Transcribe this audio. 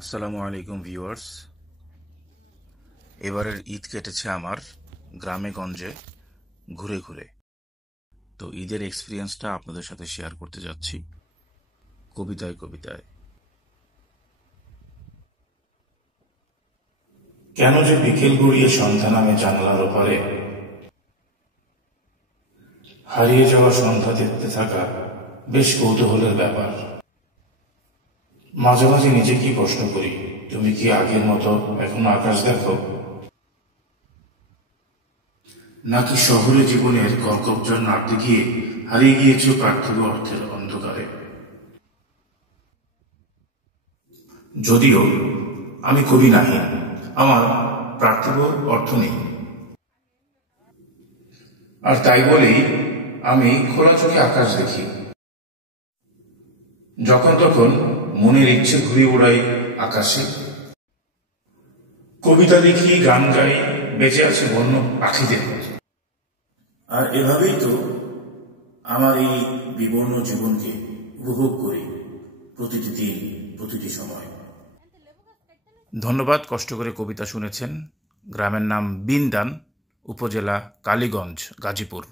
আসসালামু আলাইকুম ভিউয়ার্স। এবারের ঈদ কেটেছে আমার গ্রামে গঞ্জে ঘুরে ঘুরে। তো ঈদের এক্সপিরিয়েন্সটা আপনাদের সাথে শেয়ার করতে যাচ্ছি কবিতায় কবিতায়। কেন যে বিকেল গড়িয়ে সন্ধ্যা নামে জানালার ওপারে, হারিয়ে যাওয়া সন্ধ্যা দেখতে থাকা বেশ কৌতূহলের ব্যাপার। মাঝে মাঝে নিজেকেই প্রশ্ন করি, তুমি কি আগের মতো এখনো আকাশ দেখো, নাকি শহরে জীবনের কর্কবজার নাড়তে গিয়ে হারিয়ে গিয়েছ পার্থিব অর্থের অন্ধকারে। যদিও আমি কবি নাহি, আমার পার্থিব অর্থ নেই, আর তাই বলেই আমি খোলা চোখে আকাশ দেখি। যখন তখন মনের ইচ্ছে ঘুরে ওড়াই আকাশে, কবিতা লিখি, গান গাই, বেঁচে আছে বন্য পাখিদের। আর এভাবেই তো আমার এই বিবর্ণ জীবনকে উপভোগ করি প্রতিটি দিন, প্রতিটি সময়। ধন্যবাদ, কষ্ট করে কবিতা শুনেছেন। গ্রামের নাম বিন্দান, উপজেলা কালীগঞ্জ, গাজীপুর।